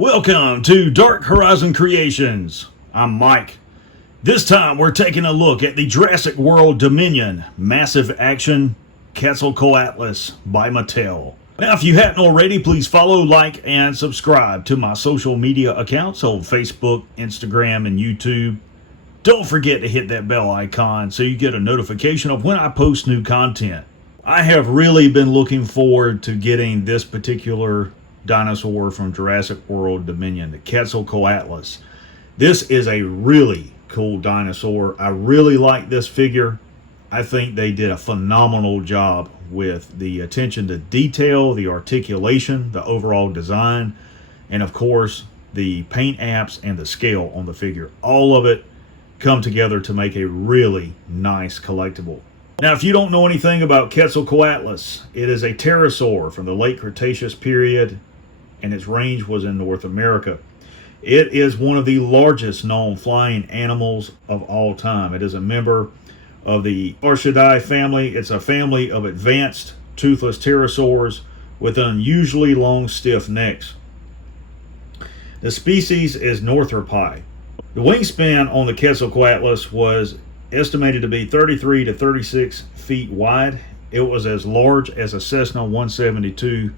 Welcome to Dark Horizon Creations. I'm Mike. This time we're taking a look at the Jurassic World Dominion Massive Action Quetzalcolatus by Mattel. Now, if you hadn't already, please follow, like, and subscribe to my social media accounts on Facebook, Instagram, and YouTube. Don't forget to hit that bell icon so you get a notification of when I post new content. I have really been looking forward to getting this particular dinosaur from Jurassic World Dominion, the Quetzalcolatus. This is a really cool dinosaur. I really like this figure. I think they did a phenomenal job with the attention to detail, the articulation, the overall design, and of course the paint apps and the scale on the figure. All of it come together to make a really nice collectible. Now, if you don't know anything about Quetzalcolatus, it is a pterosaur from the late Cretaceous period, and its range was in North America. It is one of the largest known flying animals of all time. It is a member of the Archaeidai family. It's a family of advanced toothless pterosaurs with unusually long, stiff necks. The species is Northropi. The wingspan on the Quetzalcolatus was estimated to be 33 to 36 feet wide. It was as large as a Cessna 172.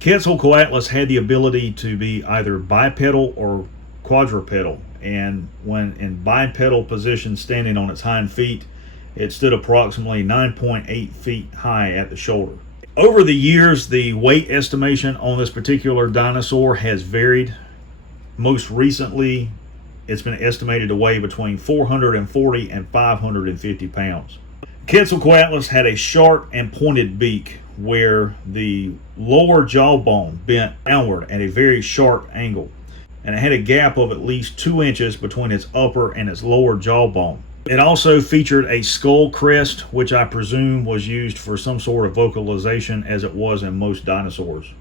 Quetzalcolatus had the ability to be either bipedal or quadrupedal, and when in bipedal position, standing on its hind feet, it stood approximately 9.8 feet high at the shoulder. Over the years, the weight estimation on this particular dinosaur has varied. Most recently, it's been estimated to weigh between 440 and 550 pounds. Quetzalcolatus had a sharp and pointed beak where the lower jawbone bent downward at a very sharp angle, and it had a gap of at least 2 inches between its upper and its lower jawbone. It also featured a skull crest, which I presume was used for some sort of vocalization, as it was in most dinosaurs.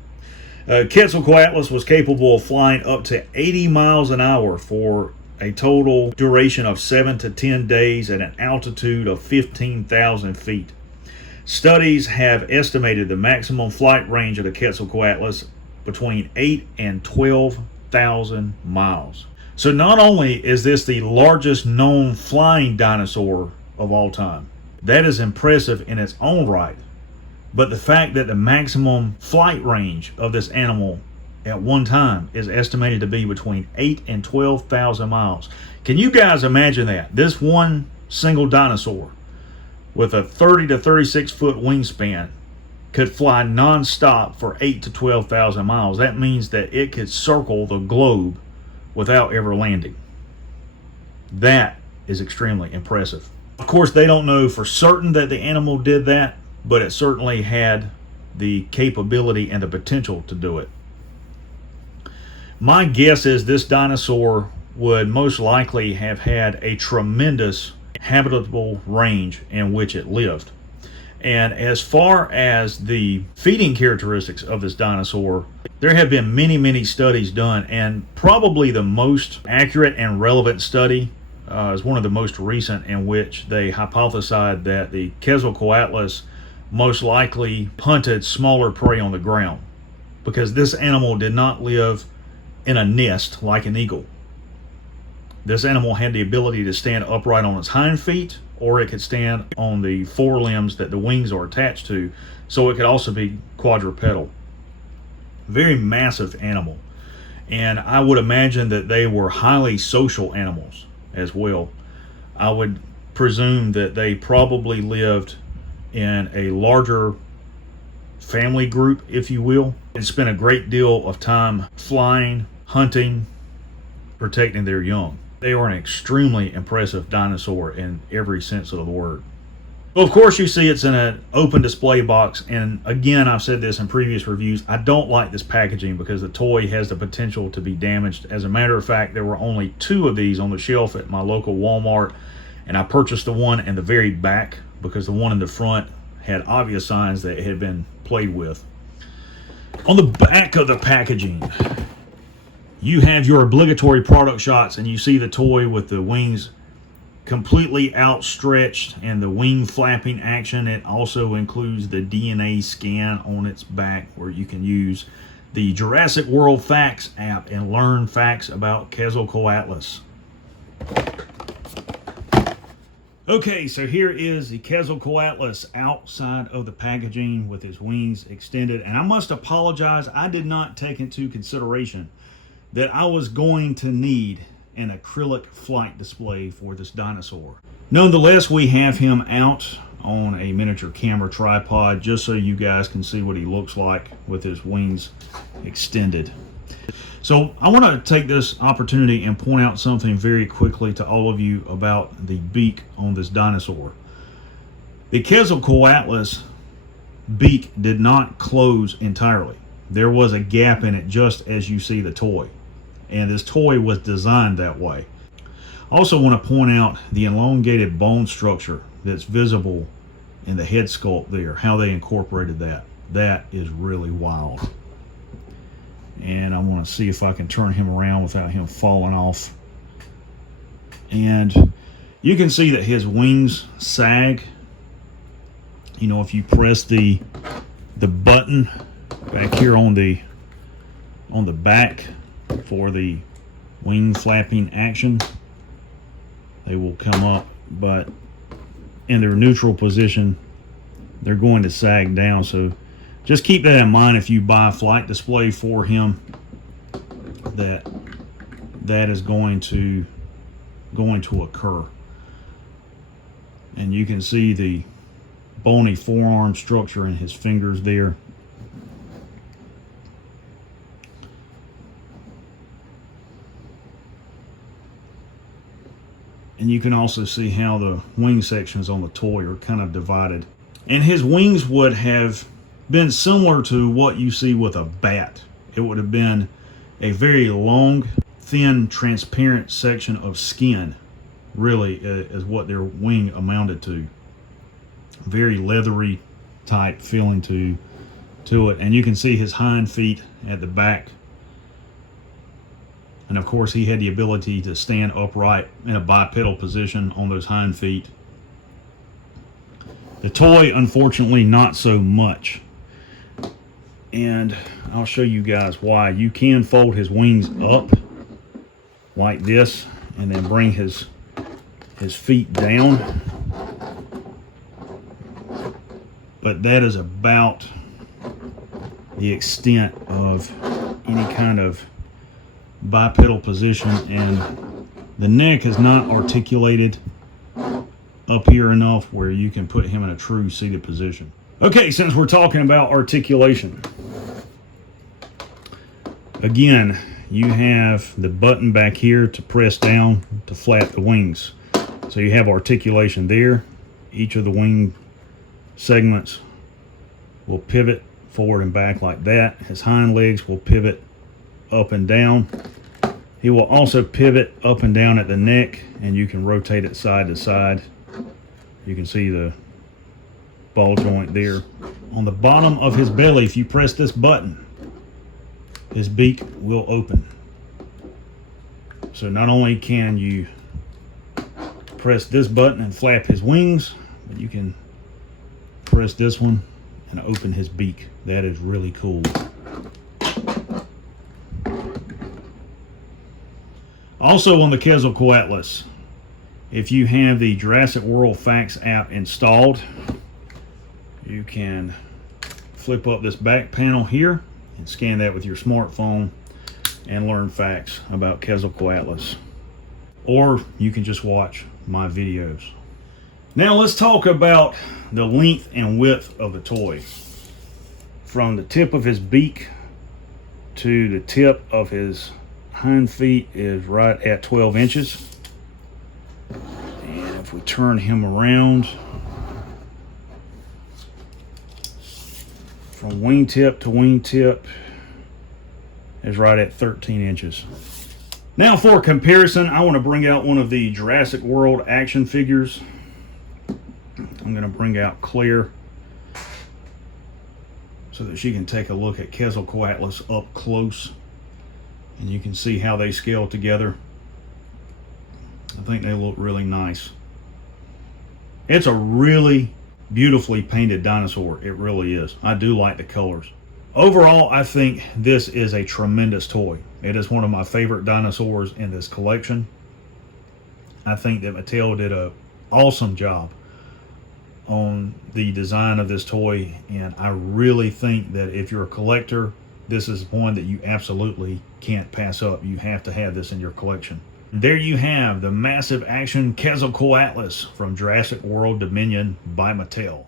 Quetzalcolatus was capable of flying up to 80 miles an hour for a total duration of 7 to 10 days at an altitude of 15,000 feet. Studies have estimated the maximum flight range of the Quetzalcolatus between 8 and 12,000 miles. So not only is this the largest known flying dinosaur of all time, that is impressive in its own right, but the fact that the maximum flight range of this animal at one time is estimated to be between 8 and 12,000 miles. Can you guys imagine that? This one single dinosaur with a 30 to 36 foot wingspan could fly non-stop for 8 to 12,000 miles. That means that it could circle the globe without ever landing. That is extremely impressive. Of course, they don't know for certain that the animal did that, but it certainly had the capability and the potential to do it. My guess is this dinosaur would most likely have had a tremendous habitable range in which it lived. And as far as the feeding characteristics of this dinosaur, there have been many studies done, and probably the most accurate and relevant study is one of the most recent, in which they hypothesized that the Quetzalcolatus most likely hunted smaller prey on the ground, because this animal did not live in a nest like an eagle. This animal had the ability to stand upright on its hind feet, or it could stand on the forelimbs that the wings are attached to, so it could also be quadrupedal. Very massive animal, and I would imagine that they were highly social animals as well. I would presume that they probably lived in a larger family group, if you will, and spent a great deal of time flying, hunting, protecting their young. They are an extremely impressive dinosaur in every sense of the word. Well, of course, you see it's in an open display box, and again, I've said this in previous reviews, I don't like this packaging because the toy has the potential to be damaged. As a matter of fact, there were only 2 of these on the shelf at my local Walmart, and I purchased the one in the very back because the one in the front had obvious signs that it had been played with. On the back of the packaging, you have your obligatory product shots, and you see the toy with the wings completely outstretched and the wing flapping action. It also includes the DNA scan on its back, where you can use the Jurassic World Facts app and learn facts about Quetzalcolatus. Okay, so here is the Quetzalcolatus outside of the packaging with his wings extended. And I must apologize, I did not take into consideration that I was going to need an acrylic flight display for this dinosaur. Nonetheless, we have him out on a miniature camera tripod just so you guys can see what he looks like with his wings extended. So I want to take this opportunity and point out something very quickly to all of you about the beak on this dinosaur. The Quetzalcoatlus beak did not close entirely. There was a gap in it just as you see the toy. And this toy was designed that way. I also want to point out the elongated bone structure that's visible in the head sculpt there, how they incorporated that. That is really wild. And I want to see if I can turn him around without him falling off. And you can see that his wings sag. You know, if you press the button back here on the back for the wing flapping action, they will come up, but in their neutral position they're going to sag down. So just keep that in mind if you buy a flight display for him, that is going to occur. And you can see the bony forearm structure in his fingers there. And you can also see how the wing sections on the toy are kind of divided. And his wings would have been similar to what you see with a bat. It would have been a very long, thin, transparent section of skin, really, is what their wing amounted to. Very leathery type feeling to it. And you can see his hind feet at the back. And of course, he had the ability to stand upright in a bipedal position on those hind feet. The toy, unfortunately, not so much. And I'll show you guys why. You can fold his wings up like this and then bring his feet down. But that is about the extent of any kind of bipedal position, and the neck is not articulated up here enough where you can put him in a true seated position. Okay, since we're talking about articulation, again, you have the button back here to press down to flap the wings. So you have articulation there. Each of the wing segments will pivot forward and back like that. His hind legs will pivot up and down. He will also pivot up and down at the neck, and you can rotate it side to side. You can see the ball joint there. On the bottom of his belly, if you press this button, his beak will open. So not only can you press this button and flap his wings, but you can press this one and open his beak. That is really cool. Also on the Quetzalcoatlus, if you have the Jurassic World Facts app installed, you can flip up this back panel here and scan that with your smartphone and learn facts about Quetzalcoatlus. Or you can just watch my videos. Now let's talk about the length and width of the toy. From the tip of his beak to the tip of his hind feet is right at 12 inches. And if we turn him around, from wingtip to wingtip is right at 13 inches. Now for comparison, I want to bring out one of the Jurassic World action figures. I'm going to bring out Claire so that she can take a look at Quetzalcoatlus up close. And you can see how they scale together. I think they look really nice. It's a really beautifully painted dinosaur. It really is. I do like the colors. Overall, I think this is a tremendous toy. It is one of my favorite dinosaurs in this collection. I think that Mattel did an awesome job on the design of this toy, and I really think that if you're a collector, this is one that you absolutely can't pass up. You have to have this in your collection. There you have the massive action Quetzalcolatus from Jurassic World Dominion by Mattel.